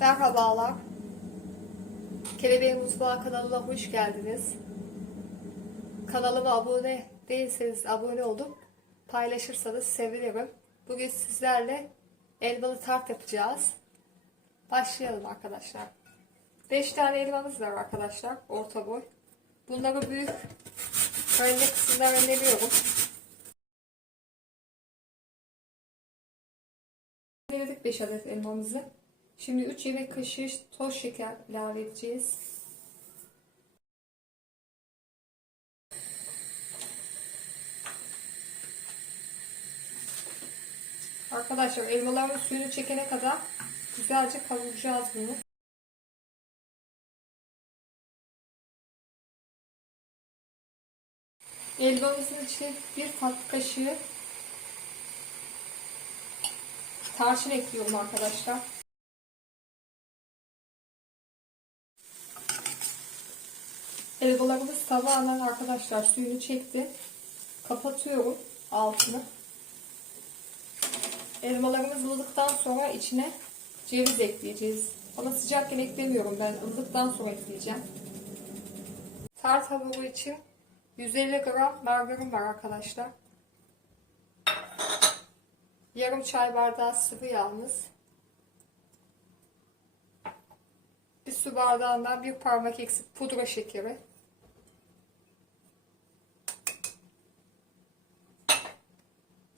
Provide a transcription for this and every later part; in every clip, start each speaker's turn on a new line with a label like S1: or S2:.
S1: Merhabalar. Kelebeğin Mutfağı kanalına hoş geldiniz. Kanalıma abone değilseniz abone olup paylaşırsanız sevinirim. Bugün sizlerle elmalı tart yapacağız. Başlayalım arkadaşlar. 5 tane elmamız var arkadaşlar. Orta boy. Bunları büyük rende kısımda rendeliyorum. Rendeledik 5 adet elmamızı. Şimdi 3 yemek kaşığı toz şeker ilave edeceğiz. Arkadaşlar elmaların suyunu çekene kadar güzelce kavuracağız bunu. Elmamızın içine bir tatlı kaşığı tarçın ekliyorum arkadaşlar. Elmalarımız tamamen arkadaşlar suyunu çekti. Kapatıyorum altını. Elmalarımız ılıdıktan sonra içine ceviz ekleyeceğiz. Ama sıcakken eklemiyorum ben. ılıdıktan sonra ekleyeceğim. Tart hamuru için 150 gram margarin var arkadaşlar. Yarım çay bardağı sıvı yağımız. Bir su bardağından bir parmak eksik pudra şekeri.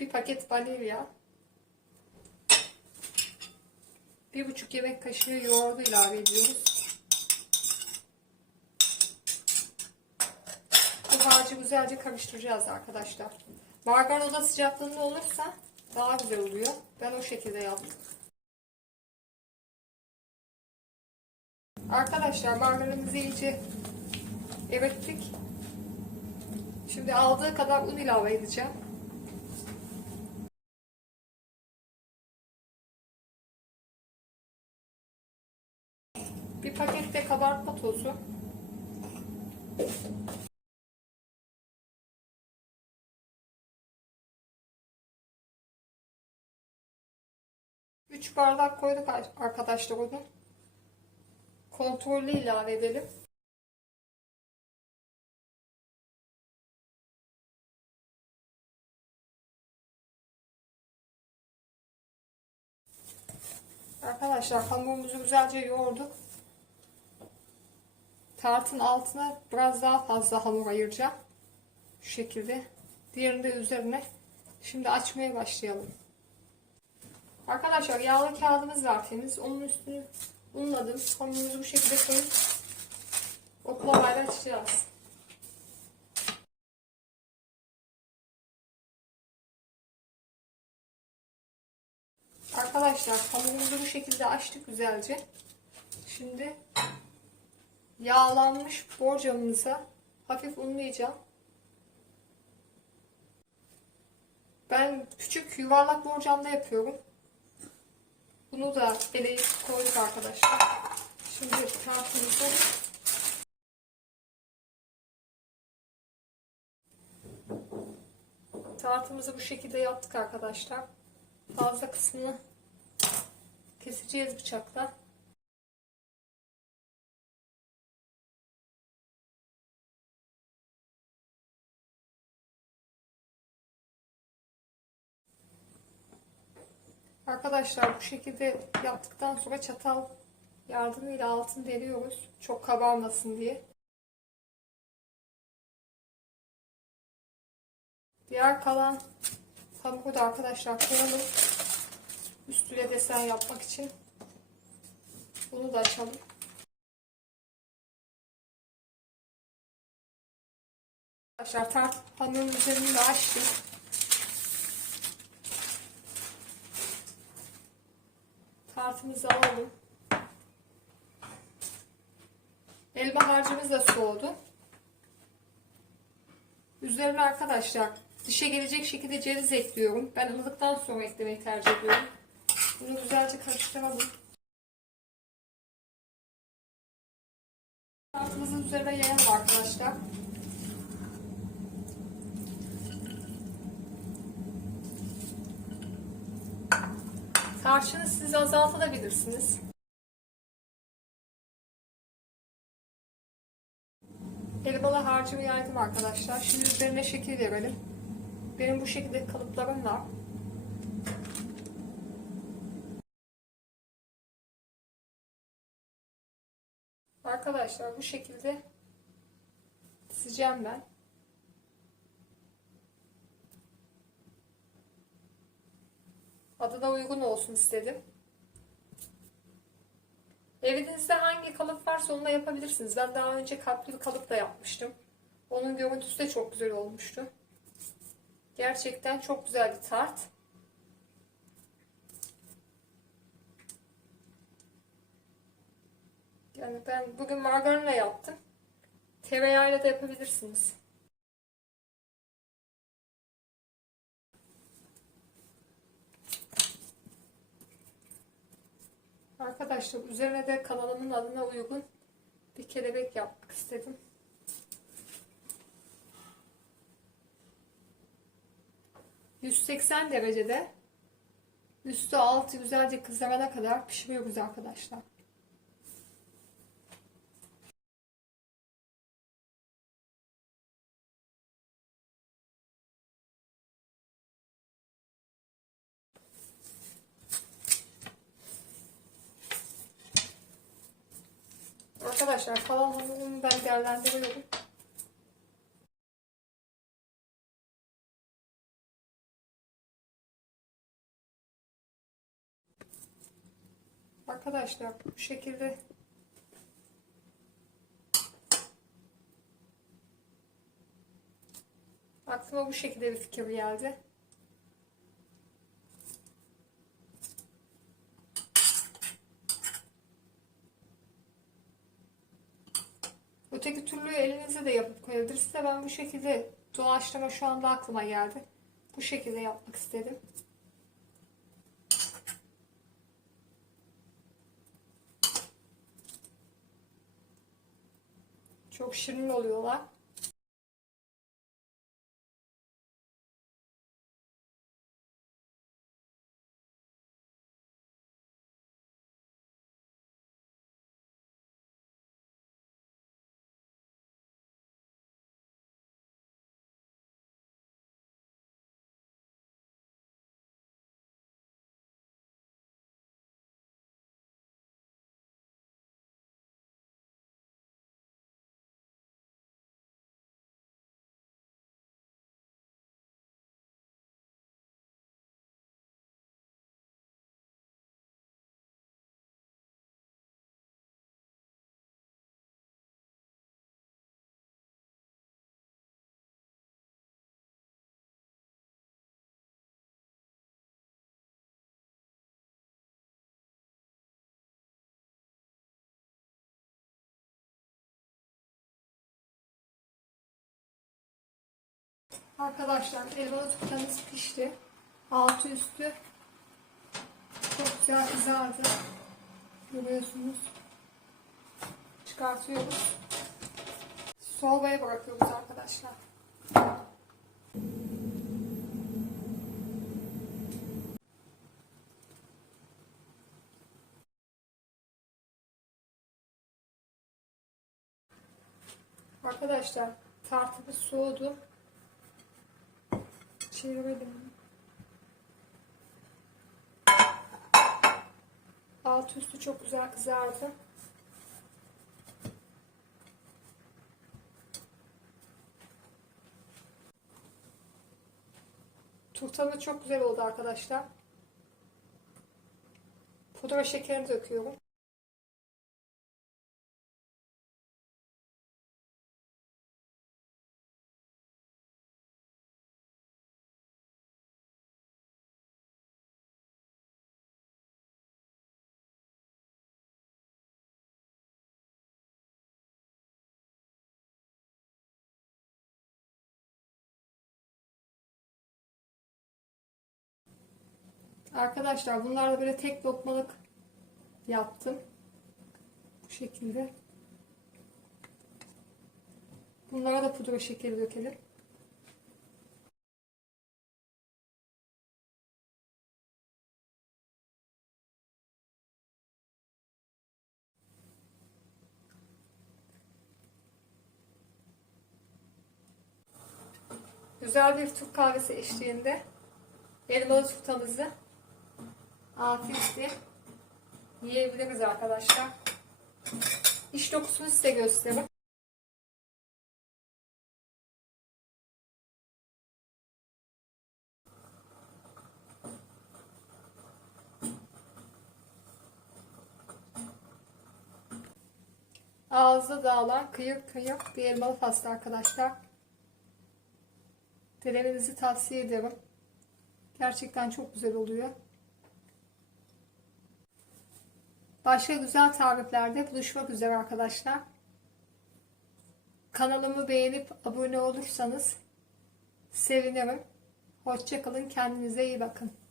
S1: Bir paket vanilya. Bir buçuk yemek kaşığı yoğurdu ilave ediyoruz. Bu harcı güzelce karıştıracağız arkadaşlar. Margarin oda sıcaklığında olursa daha güzel oluyor. Ben o şekilde yaptım. Arkadaşlar margarinimizi iyice erittik. Şimdi aldığı kadar un ilave edeceğim. 3 bardak koyduk arkadaşlar bunu. Kontrollü ilave edelim. Arkadaşlar hamurumuzu güzelce yoğurduk. Tartın altına biraz daha fazla hamur ayıracağım. Şu şekilde. Diğerini de üzerine. Şimdi açmaya başlayalım. Arkadaşlar yağlı kağıdımız var temiz. Onun üstünü unladım. Hamurumuzu bu şekilde koyup oklamayla açacağız. Arkadaşlar hamurumuzu bu şekilde açtık güzelce. Şimdi yağlanmış borcamımıza hafif unlayacağım. Ben küçük yuvarlak borcamda yapıyorum. Bunu da eleyip koyduk arkadaşlar. Şimdi tartımızı tartımızı bu şekilde yaptık arkadaşlar. Fazla kısmını keseceğiz bıçakla. Arkadaşlar bu şekilde yaptıktan sonra çatal yardımıyla altını deliyoruz. Çok kabarmasın diye. Diğer kalan hamuru da arkadaşlar koyalım. Üstüne desen yapmak için. Bunu da açalım. Arkadaşlar hamurun üzerini de açtım. Tartımızı alalım. Elma harcımız da soğudu. Üzerine arkadaşlar dişe gelecek şekilde ceviz ekliyorum. Ben ılıdıktan sonra eklemeyi tercih ediyorum. Bunu güzelce karıştıralım. Tartımızın üzerine yayalım arkadaşlar. Karşınız sizi azaltabilirsiniz. Elmalı harcımı yaydım arkadaşlar. Şimdi üzerine şekil verelim. Benim bu şekilde kalıplarım var. Arkadaşlar bu şekilde dizeceğim ben. Adına uygun olsun istedim. Evinizde hangi kalıp varsa onunla yapabilirsiniz. Ben daha önce bir kalıp da yapmıştım. Onun görüntüsü de çok güzel olmuştu. Gerçekten çok güzel bir tart. Yani ben bugün margarinle yaptım. Tereyağıyla da yapabilirsiniz. Arkadaşlar üzerine de kanalımın adına uygun bir kelebek yapmak istedim. ...180 derecede... ...üstü altı güzelce kızarana kadar pişiriyoruz arkadaşlar. Arkadaşlar kalan hamurumu ben değerlendiriyorum. Arkadaşlar bu şekilde aklıma bu şekilde bir fikir geldi. Öteki türlü elinize de yapıp koyabilirsiniz. Ben bu şekilde dolaştırma şu anda aklıma geldi. Bu şekilde yapmak istedim. Çok şirin oluyorlar. Arkadaşlar elmalı tutanız pişti. Altı üstü çok güzel kızardı. Görüyorsunuz. Çıkartıyoruz. Soğumaya bırakıyoruz arkadaşlar. Arkadaşlar tartımız soğudu. Çevirelim. Alt üstü çok güzel kızardı. Turtamız çok güzel oldu arkadaşlar. Pudra şekerini döküyorum. Arkadaşlar bunlar da böyle tek lokmalık yaptım. Bu şekilde. Bunlara da pudra şekeri dökelim. güzel bir Türk kahvesi eşliğinde elmalı turtamızı afiyetle yiyebiliriz arkadaşlar. İç dokusunu size göstereyim. Ağızda dağılan kıyır kıyır bir elmalı pasta arkadaşlar. Denemenizi tavsiye ederim. Gerçekten çok güzel oluyor. Başka güzel tariflerde buluşmak üzere arkadaşlar. Kanalımı beğenip abone olursanız sevinirim. Hoşçakalın. Kendinize iyi bakın.